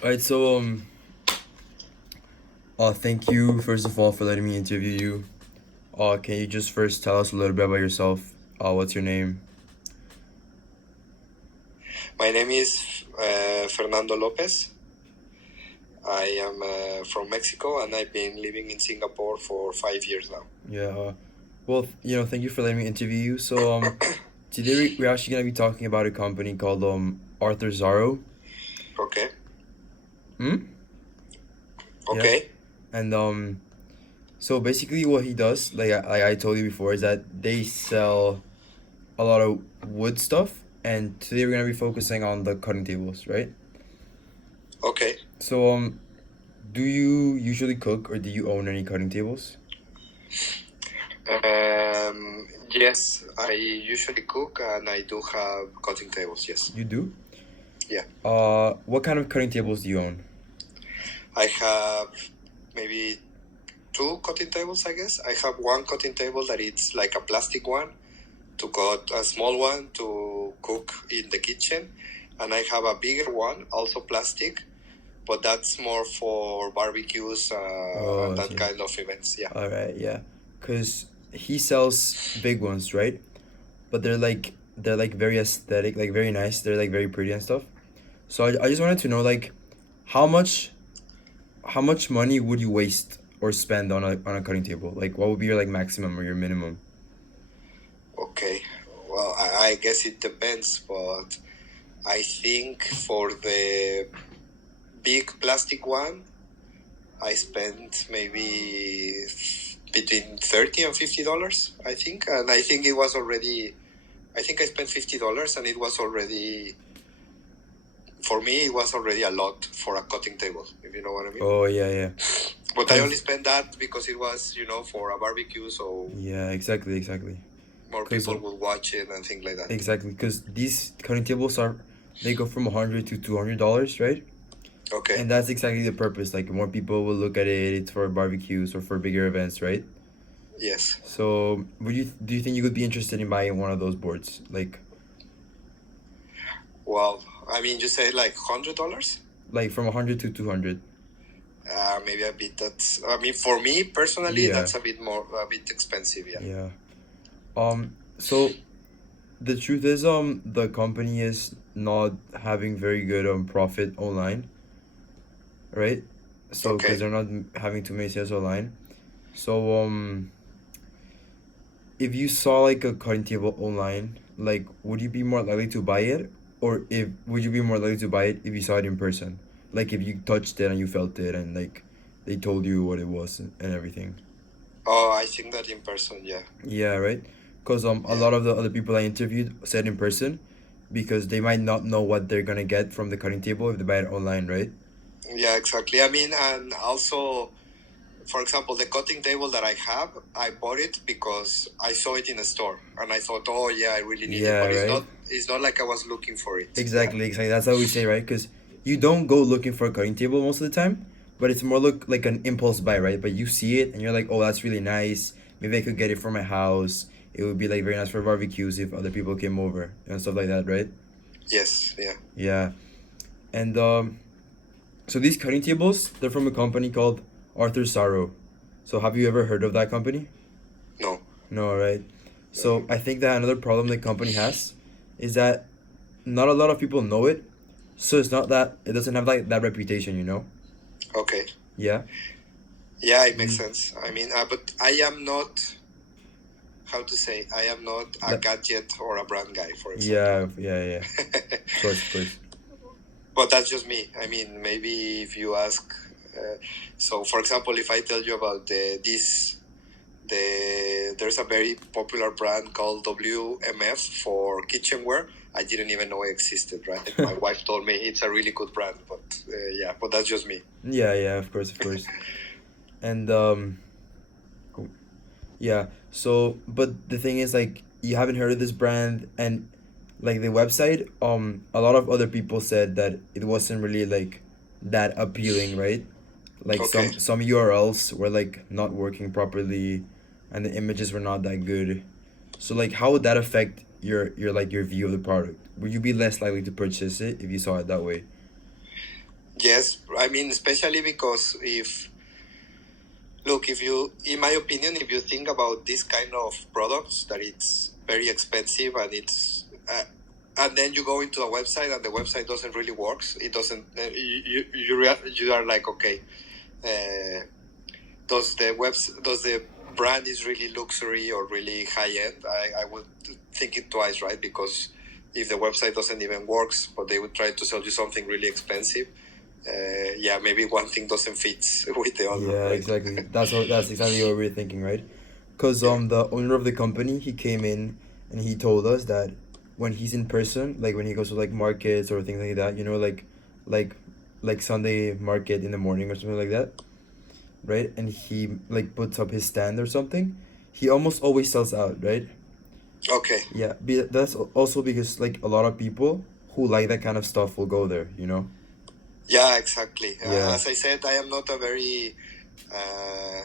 All right, thank you first of all for letting me interview you. Can you just first tell us a little bit about yourself? What's your name? My name is Fernando Lopez. I am from Mexico and I've been living in Singapore for 5 years now. Yeah. Thank you for letting me interview you. Today we're actually gonna be talking about a company called Arthur Zaro. Okay. Hmm. Yeah. Okay. And so basically what he does, like I told you before, is that they sell a lot of wood stuff, and today we're gonna be focusing on the cutting tables, right? Okay. So do you usually cook or do you own any cutting tables? Yes, I usually cook and I do have cutting tables. Yes. You do? Yeah. What kind of cutting tables do you own? I have maybe two cutting tables, I guess. I have one cutting table that it's like a plastic one to cut, a small one to cook in the kitchen. And I have a bigger one, also plastic, but that's more for barbecues Oh, and I that see. kind of events. Yeah. All right, yeah. Cause he sells big ones, right? But they're like very aesthetic, like very nice. They're like very pretty and stuff. So I just wanted to know like how much how much money would you waste or spend on a cutting table? Like what would be your like maximum or your minimum? Okay. Well, I guess it depends, but I think for the big plastic one, I spent maybe between $30 and $50, I think. And I think it was already, I think I spent $50 and it was already, for me, it was already a lot for a cutting table, if you know what I mean. Oh yeah, yeah. But I only spent that because it was, for a barbecue, so Yeah, exactly. more 'Cause, people would watch it and things like that. Exactly, because these cutting tables they go from $100 to $200, right? Okay. And that's exactly the purpose. Like more people will look at it. It's for barbecues or for bigger events, right? Yes. So, do you think you could be interested in buying one of those boards? Well, I mean, you say like $100? Like from 100 to 200. Maybe a bit. I mean, for me personally, Yeah. that's a bit expensive. Yeah. Yeah. So the truth is, the company is not having very good profit online, right? So Okay. because they're not having too many sales online. So if you saw like a cutting table online, like would you be more likely to buy it, or if would you be more likely to buy it if you saw it in person, like if you touched it and you felt it and like they told you what it was and everything. Oh, I think that in person, yeah. Yeah, right. Because a Yeah. lot of the other people I interviewed said in person, because they might not know what they're gonna get from the cutting table if they buy it online, right? Yeah, exactly. I mean, and also, for example, the cutting table that I have, I bought it because I saw it in a store and I thought, oh yeah, I really need it. Yeah, But right. it's not like I was looking for it. Exactly. That's how we say, right? Because you don't go looking for a cutting table most of the time, but it's more look like an impulse buy, right? But you see it and you're like, oh, that's really nice. Maybe I could get it for my house. It would be like very nice for barbecues if other people came over and stuff like that, right? Yes, yeah. Yeah. And so these cutting tables, they're from a company called Arthur Saro. So have you ever heard of that company? No. No, right? So I think that another problem the company has is that not a lot of people know it. So it's not that it doesn't have like that reputation, you know? Okay. Yeah. Yeah, it makes sense. I mean, but I am not, how to say, I am not a Like, gadget or a brand guy, for example. yeah. Of course. But that's just me. I mean, maybe if you ask, so for example, if I tell you about there's a very popular brand called WMF for kitchenware. I didn't even know it existed, right? My wife told me it's a really good brand, but yeah, but that's just me. Yeah, of course. And yeah. So, but the thing is, like, you haven't heard of this brand, and like the website, a lot of other people said that it wasn't really like that appealing, right? Like Okay. some URLs were like not working properly, and the images were not that good. So like, how would that affect your view of the product? Would you be less likely to purchase it if you saw it that way? Yes, I mean, especially because look, if you, in my opinion, if you think about this kind of products, that it's very expensive and and then you go into a website and the website doesn't really works. It doesn't. You are like, okay, uh, does the brand is really luxury or really high end? I would think it twice, right? Because if the website doesn't even works, but they would try to sell you something really expensive, yeah, maybe one thing doesn't fit with the other, Yeah, right? exactly. That's exactly what we're thinking, right? Cause Yeah. the owner of the company, he came in and he told us that when he's in person, like when he goes to like markets or things like that, you know, like like Sunday market in the morning or something like that, right? And he like puts up his stand or something, he almost always sells out, right? Okay. Yeah, that's also because like a lot of people who like that kind of stuff will go there, you know? Yeah, exactly. Yeah. As I said, I am not a very, uh,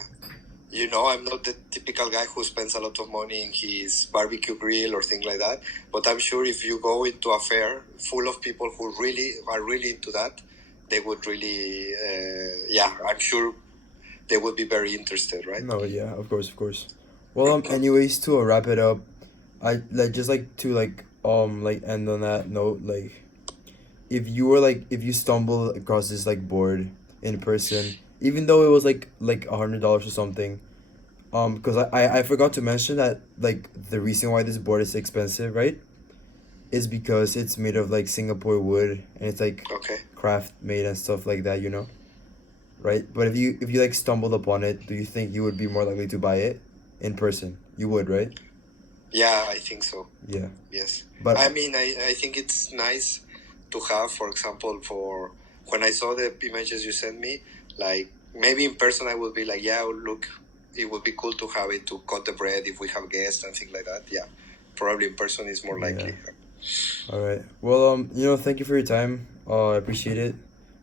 I'm not the typical guy who spends a lot of money in his barbecue grill or things like that. But I'm sure if you go into a fair full of people who really are really into that, they would really, yeah, I'm sure they would be very interested, right? No, yeah, of course. Well, anyways, to wrap it up, I like just like to like end on that note, like if you stumble across this like board in person, even though it was like $100 or something, because I forgot to mention that like the reason why this board is expensive, right, is because it's made of like Singapore wood and it's like Okay. craft made and stuff like that, you know, right? But if you like stumbled upon it, do you think you would be more likely to buy it in person? You would, right? Yeah, I think so. Yeah. Yes. But I mean, I think it's nice to have, for example, for when I saw the images you sent me, like maybe in person I would be like, yeah, look, it would be cool to have it to cut the bread if we have guests and things like that. Yeah, probably in person is more yeah. likely. All right. Well, thank you for your time. I appreciate it.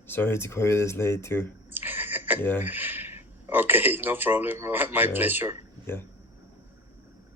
Sorry to call you this late too. Yeah. Okay, no problem. My All right. pleasure. Yeah.